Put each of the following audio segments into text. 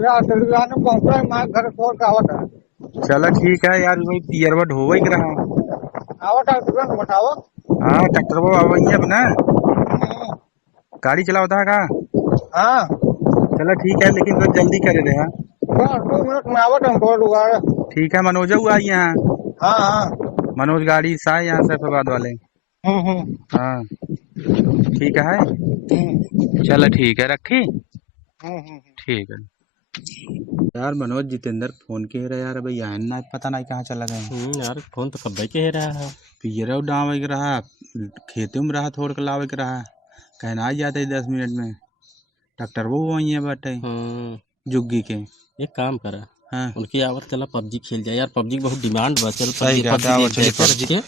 यार टेलीग्राम पहुंच रहा है, मैं घर छोड़ के आवत है। चलो ठीक है यार, वही पियरवा ढोवा ही रहा। आवत है तुरंत बताओ। हाँ ट्रैक्टर वो वही है अपना। गाड़ी चलावता है का? हाँ चलो ठीक है, लेकिन तो जल्दी करे रहे। 2 मिनट में आवत है, थोड़ा रुका। ठीक है, मनोज हुआ यहाँ। हाँ हाँ। मनोज गाड़ी सा है यहाँ सैफाबाद वाले। हाँ ठीक है। चलो ठीक है, रखी। ठीक है यार। मनोज जितेंद्र फोन के रहा यार, भाई यहाँ ना पता नहीं कहाँ चला गए। यार फोन तो कब के रहा है। पियरा डावे के रहा, खेते में रहा, थोड़ के लावे के रहा। कहना आ जाते 10 मिनट में। डॉक्टर वो वही है बैठे जुग्गी के। एक काम करा, हाँ उनकी आवत चला पबजी खेल जाए यार। पबजी बहुत डिमांड बा। चल सही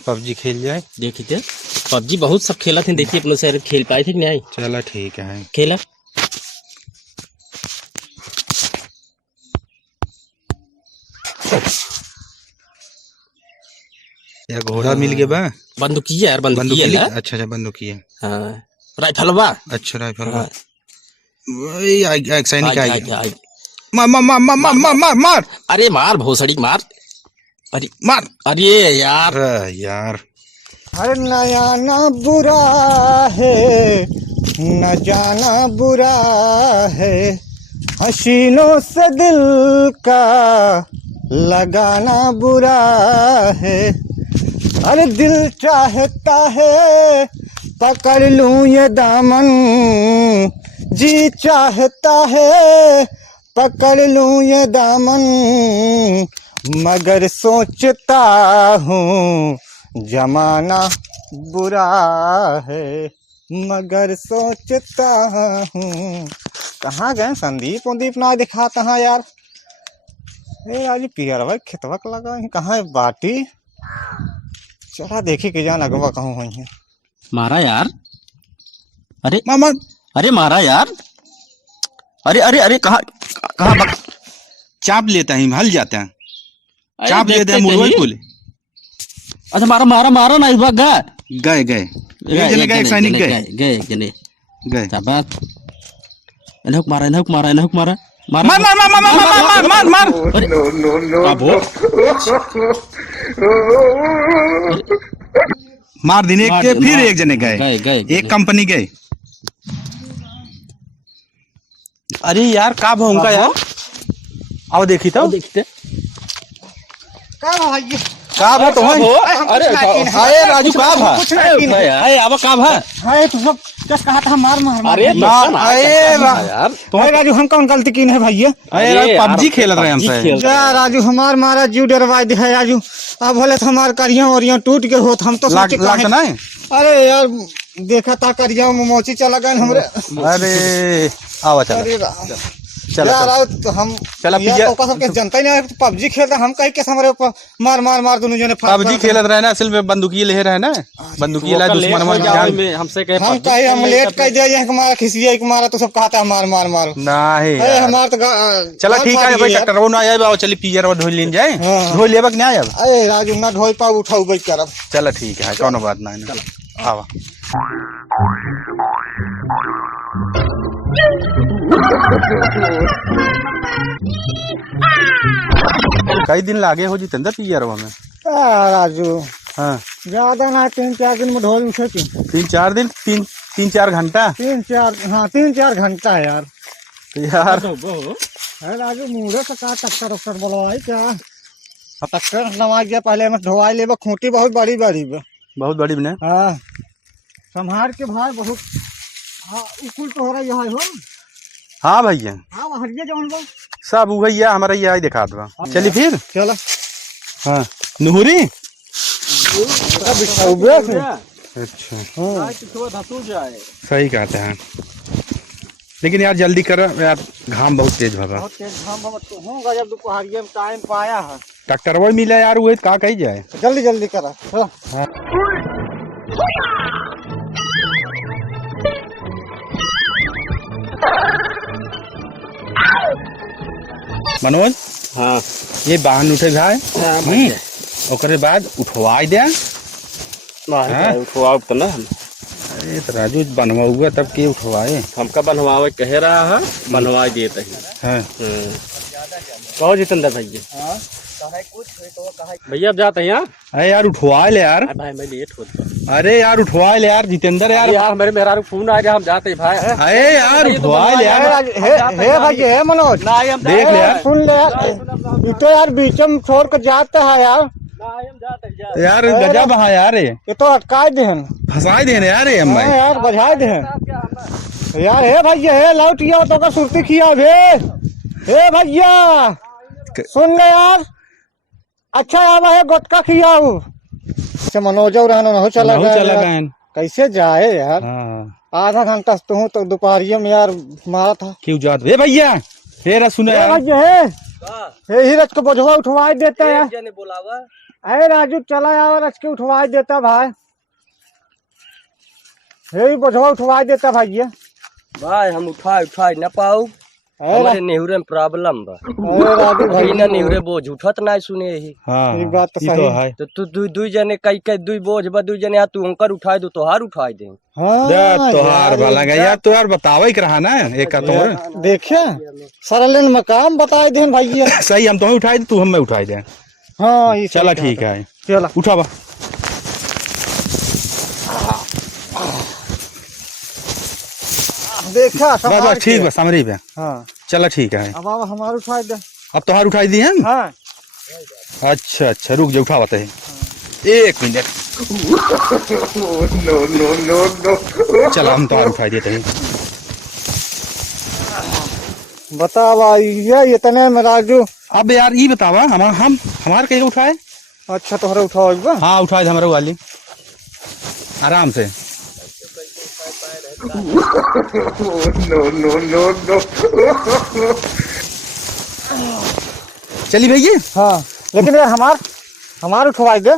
पबजी खेल जाए। देखिए पबजी बहुत सब खेला थे, देखिए अपने शहर खेल पाए थे कि नहीं। चलो ठीक है, खेला यार घोड़ा मिल गया बा। बंदूकी है यार, बंदूकी है। अच्छा अच्छा बंदूकी है। हाँ राइफल बा। अच्छा राइफल हाँ। वही सैनिक आई। मार मार मार मार मार मार मार मार। अरे मार भोसड़ी मार। अरे मार। अरे यार यार अरे नया ना बुरा है, न जाना बुरा है, हसीनों से दिल का लगाना बुरा है। अरे दिल चाहता है पकड़ लूं ये दामन, जी चाहता है पकड़ लूं ये दामन, मगर सोचता हूँ जमाना बुरा है, मगर सोचता हूँ। कहाँ गए संदीप उदीप ना दिखा कहाँ यार। ए आज पियर भाई खेतवक लगा है, कहाँ है बाटी। चला देखी कि जान अगवा कहूँ हुई है। मारा यार। अरे मामा अरे मारा यार। अरे अरे अरे कहाँ कहाँ चाप लेता है, हल जाता है, चाप लेता है मुर्गा को। अच्छा मारा मारा मारा ना इस बार गए गए एक जने गए, सैनिक गए जने गए। शाबाश। इन्हें मारा इन्हें मारा इन्हें मारा मार मार मार मार मार मार मार मार। नो मार देने के फिर एक जने गए, एक कंपनी गए। अरे यार का भूंगा यार। आओ देखी तो देखते का भाई का भा तो है। अरे अरे राजू का भा अरे अब का भा है तो सब जस कहा था मार मार मार। अरे यार तो राजू हम कौन गलती की है भाई। अरे पबजी खेल रहे हमसे। जा राजू हमार मारा जीव डरवा दे है राजू। अब बोले तो हमार करिया और टूट के होत हम तो सोचे नहीं। अरे यार देखा था करिया में मोची चला गए हमरे। अरे आओ चलो यार तो हम चला सबके जनता ही नहीं पबजी खेलता, हम कहीं के हमारे ऊपर मार मार मार दोनों जने पबजी खेलत रहे ना। असल में बंदूकी ले रहे ना, बंदूकी ला दुश्मन में हमसे कहे हम कहीं हम लेट कर दिया हमारा खिसिया एक मारा तो सब कहता है मार मार मार नहीं। अरे हमार तो चलो ठीक है भाई, ट्रैक्टर वो ना आए चली पियर और ढोल लेन जाए। ढोल लेबक नहीं आए। अरे राजू ना ढोल पाऊ उठाऊ बैठ कर। चलो ठीक है, कोनो बात नहीं। आवा कई दिन लागे हो जितेंद्र पियरवा में। राजू हाँ ज्यादा ना 3-4 दिन में ढोल उठे। 3-4 दिन 3-4 घंटा 3-4 घंटा है यार। यार है राजू मुझे से का टक्कर उक्कर बोलवाई क्या टक्कर नवा गया पहले में ढोवाई ले। खूंटी बहुत बड़ी बड़ी बहुत बड़ी बने। हाँ संभाल के भाई बहुत। हाँ स्कूल तो हो रहा है हो। हाँ भैया हाँ हरिया जौन सब वही है हमारा, यही दिखा दो। चलिए फिर चलो। हाँ नुहरी अच्छा सही कहते हैं, लेकिन यार जल्दी करो यार, घाम बहुत तेज भगा। बहुत तेज घाम होगा जब दोपहरिया में टाइम पाया है। ट्रैक्टर वो मिला यार, वो का कही जाए। जल्दी जल्दी करा। हाँ। मनोज हाँ ये बाहन उठे जाए ओकरे बाद उठवा दे। उठवा तो ना अरे तो राजू बनवाऊगा तब के उठवाए। हमका बनवावे कह रहा है, बनवा देते हैं। कहो जितेंद्र भैया, भैया अब जाते हैं यहाँ। अरे यार उठवा ले यार। भाई मैं लेट होता। अरे यार उठवा ले यार जितेंद्र यार। यार मेरे मेहरारू फोन आ गया, हम जाते हैं भाई। अरे यार उठवा ले यार। हे भाई हे मनोज, देख ले यार। सुन ले यार, ये तो यार बीच में छोड़ कर जाता है यार। यार गजब है यार, ये तो अटकाए देहन, फंसाए देने यार ये हम भाई। यार बजाए देहन यार। हे भैया हे लौट गया तो का सुरती किया भे। हे भैया सुन ले यार, अच्छा आवा है गोटका खियाऊ। अच्छा मनोज रहना हो चला गया, कैसे जाए यार। आधा घंटा तो तो दोपहरिया में यार मारा था। क्यों जात हे भैया, फिर सुने यार भैया हे ही रच को बोझवा उठवा देता है। अरे राजू चला यार, रच के उठवा देता भाई। हे बोझवा उठवा देता भैया। भाई हम उठा न पाऊ, हमारे नेहुरे में प्रॉब्लम बा। अरे राजू भाई ना नेहुरे बोझ उठत ना सुने ही। ये बात तो सही है। तो तू दू जने कई दुई बोझ बा, दू जने तू अंकर उठाए दो तोहार उठाए दे। तोहार वाला यार, तो यार बतावे के रहा ना एक तोर। देखिए सरल मकाम बताए दे भैया। सही, हम तुम्हें उठाए दे, तू हमें उठाए दे। हाँ चला ठीक है, चला उठावा। देखा बस ठीक बस समरी पे। हाँ चला ठीक है। अब हमारे उठाए दे। अब तोहार उठाई दी है। हाँ अच्छा अच्छा रुक जा, उठावा है। एक मिनट। चला हम तोहार उठाई देते हैं। बता भाई इतने में राजू। अब यार ये बतावा हम हमारे कहीं उठाए। अच्छा तोहरा उठाओ। हाँ उठाए हमारे वाली आराम से। चली भैया। हाँ लेकिन यार हमार उठवाई दे।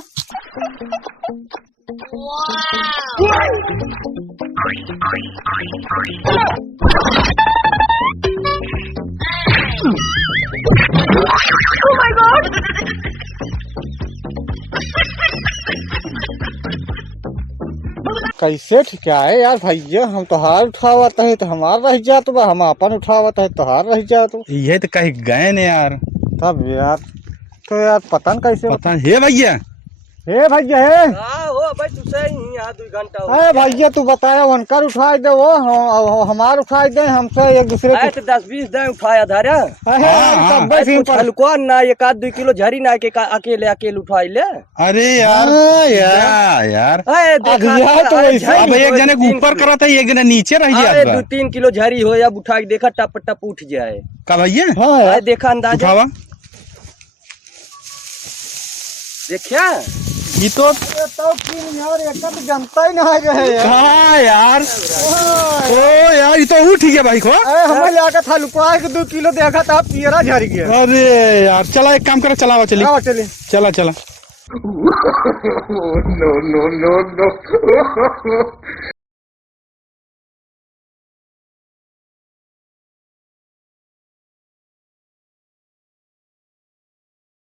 कैसे ठीक है यार भैया, हम तोहार उठावत है तो हमार रह जात बा, हम अपन उठावत है तोहार रह जात। ये तो कहीं गए ने यार। तब यार तो यार पता न कैसे पता हे भैया। हे भैया हे भाई तू सही यहाँ 2 घंटा। अरे भैया तू बताया उनकर उठाए दे, वो हमार उठाए दे, हमसे एक दूसरे को 10-20 दिन उठाया धारा। हल्को ना 1-2 किलो झरी ना के अकेले उठाई ले। अरे यार यार अब एक जने ऊपर करा था, एक जने नीचे रह गया। 2-3 किलो झरी हो या उठा के देखा टप टप उठ जाए का भैया। हाँ देखा अंदाजा देखा। ये तो यार एक तो जनता ही नहीं है यार। ओ यार ये तो उठ गया भाई को। हमें लगा था लुकवा के 2 किलो देखा था, पियरा झड़ गया। अरे यार चला एक काम करो, चलावा चली चला चला।